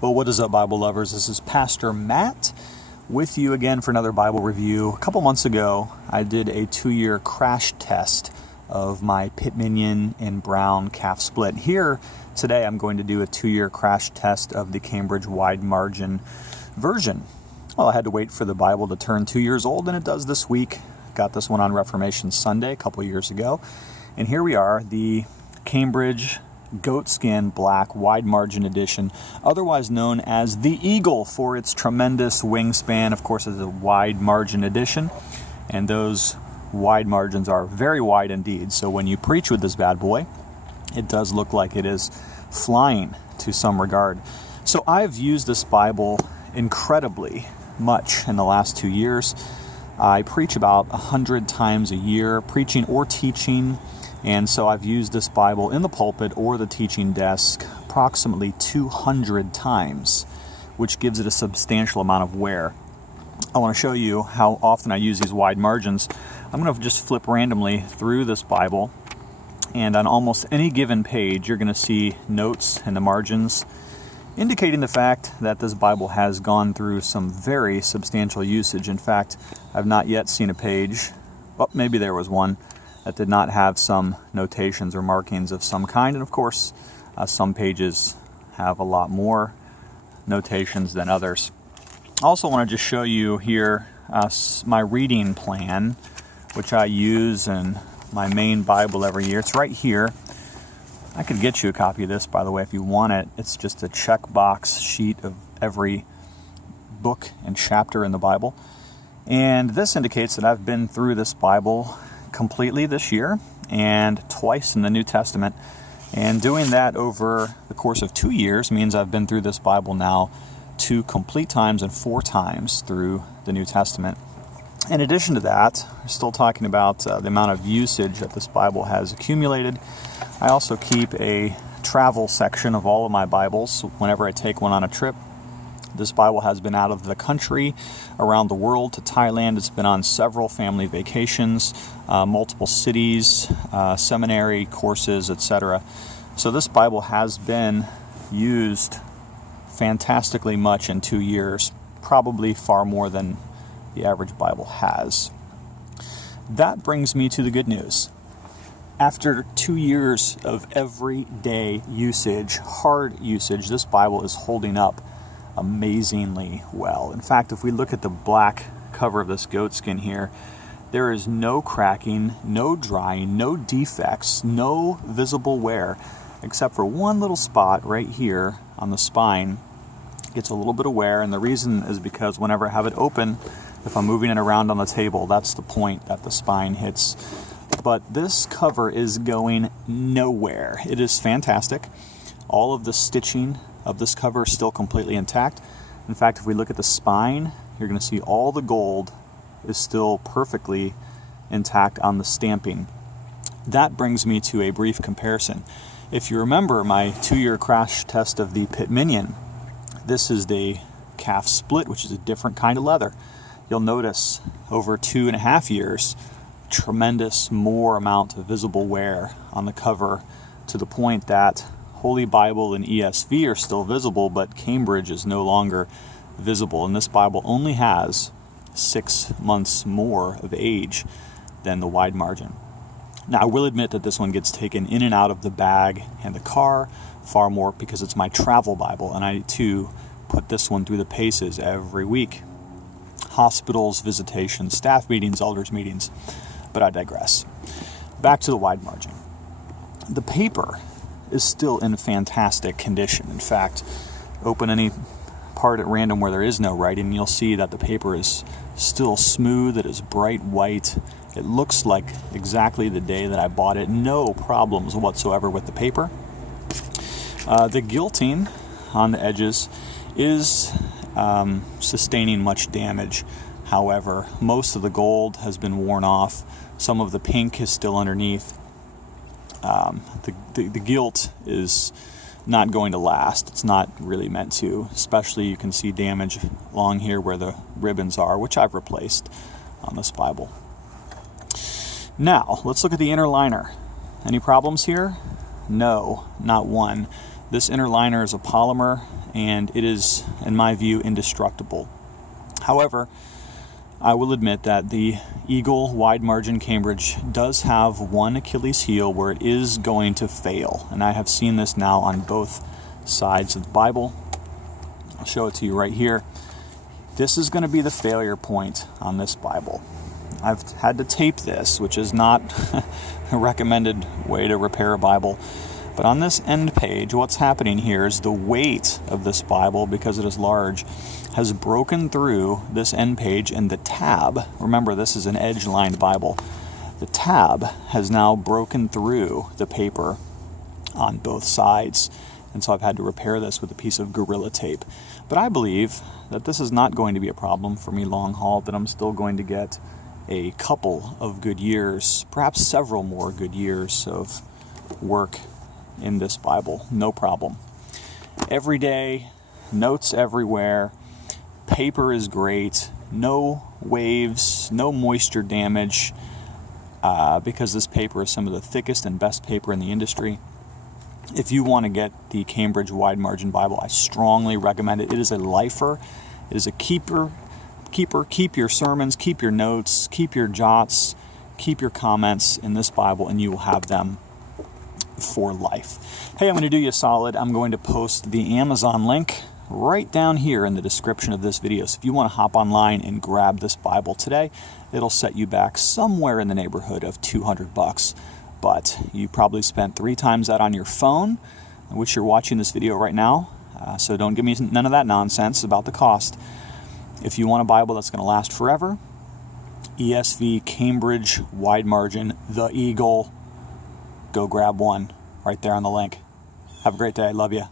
Well, what is up, Bible lovers? This is Pastor Matt with you again for another Bible review. A couple months ago, I did a 2-year crash test of my Pit Minion and Brown calf split. Here, today, I'm going to do a 2-year crash test of the Cambridge wide margin version. Well, I had to wait for the Bible to turn 2 years old, and it does this week. Got this one on Reformation Sunday a couple years ago. And here we are, the Cambridge goatskin black wide margin edition, otherwise known as the Eagle for its tremendous wingspan. Of course, it's a wide margin edition, and those wide margins are very wide indeed. So when you preach with this bad boy, it does look like it is flying to some regard. So I've used this Bible incredibly much in the last 2 years. I preach about 100 times a year, preaching or teaching. And so I've used this Bible in the pulpit or the teaching desk approximately 200 times, which gives it a substantial amount of wear. I want to show you how often I use these wide margins. I'm going to just flip randomly through this Bible, and on almost any given page, you're going to see notes in the margins, indicating the fact that this Bible has gone through some very substantial usage. In fact, I've not yet seen a page, well, maybe there was one, that did not have some notations or markings of some kind. And of course, some pages have a lot more notations than others. I also want to just show you here my reading plan, which I use in my main Bible every year. It's right here. I could get you a copy of this, by the way, if you want it. It's just a checkbox sheet of every book and chapter in the Bible. And this indicates that I've been through this Bible completely this year and twice in the New Testament. And doing that over the course of 2 years means I've been through this Bible now 2 complete times and 4 times through the New Testament. In addition to that, we're still talking about the amount of usage that this Bible has accumulated. I also keep a travel section of all of my Bibles whenever I take one on a trip. This Bible has been out of the country, around the world, to Thailand. It's been on several family vacations, multiple cities, seminary courses, etc. So this Bible has been used fantastically much in 2 years, probably far more than the average Bible has. That brings me to the good news. After 2 years of everyday usage, hard usage, this Bible is holding up amazingly well. In fact, if we look at the black cover of this goatskin here, there is no cracking, no drying, no defects, no visible wear, except for one little spot right here on the spine. It gets a little bit of wear, and the reason is because whenever I have it open, if I'm moving it around on the table, that's the point that the spine hits. But this cover is going nowhere. It is fantastic. All of the stitching of this cover is still completely intact. In fact, if we look at the spine, you're going to see all the gold is still perfectly intact on the stamping. That brings me to a brief comparison. If you remember my 2-year crash test of the Pit Minion, this is the calf split, which is a different kind of leather. You'll notice over 2.5 years, tremendous more amount of visible wear on the cover, to the point that Holy Bible and ESV are still visible, but Cambridge is no longer visible. And this Bible only has 6 months more of age than the wide margin. Now, I will admit that this one gets taken in and out of the bag and the car far more because it's my travel Bible, and I too put this one through the paces every week. Hospitals, visitations, staff meetings, elders meetings, but I digress. Back to the wide margin. The paper is still in fantastic condition. In fact, open any part at random where there is no writing, and you'll see that the paper is still smooth. It is bright white. It looks like exactly the day that I bought it. No problems whatsoever with the paper. The gilting on the edges is sustaining much damage. However, most of the gold has been worn off. Some of the pink is still underneath. The gilt is not going to last. It's not really meant to. Especially you can see damage along here where the ribbons are, which I've replaced on this Bible. Now, let's look at the inner liner. Any problems here? No, not one. This inner liner is a polymer, and it is, in my view, indestructible. However, I will admit that the Eagle Wide Margin Cambridge does have one Achilles heel where it is going to fail, and I have seen this now on both sides of the Bible. I'll show it to you right here. This is going to be the failure point on this Bible. I've had to tape this, which is not a recommended way to repair a Bible. But on this end page, what's happening here is the weight of this Bible, because it is large, has broken through this end page, and the tab, remember this is an edge-lined Bible, the tab has now broken through the paper on both sides. And so I've had to repair this with a piece of Gorilla Tape. But I believe that this is not going to be a problem for me long haul, that I'm still going to get a couple of good years, perhaps several more good years of work in this Bible. No problem. Every day, notes everywhere, paper is great, no waves, no moisture damage, because this paper is some of the thickest and best paper in the industry. If you want to get the Cambridge Wide Margin Bible, I strongly recommend it. It is a lifer. It is a keeper. Keep your sermons, keep your notes, keep your jots, keep your comments in this Bible, and you will have them for life. Hey, I'm going to do you a solid. I'm going to post the Amazon link right down here in the description of this video. So if you want to hop online and grab this Bible today, it'll set you back somewhere in the neighborhood of $200. But you probably spent 3 times that on your phone, which you're watching this video right now. So don't give me none of that nonsense about the cost. If you want a Bible that's going to last forever, ESV Cambridge Wide Margin, the Eagle, go grab one right there on the link. Have a great day. Love you.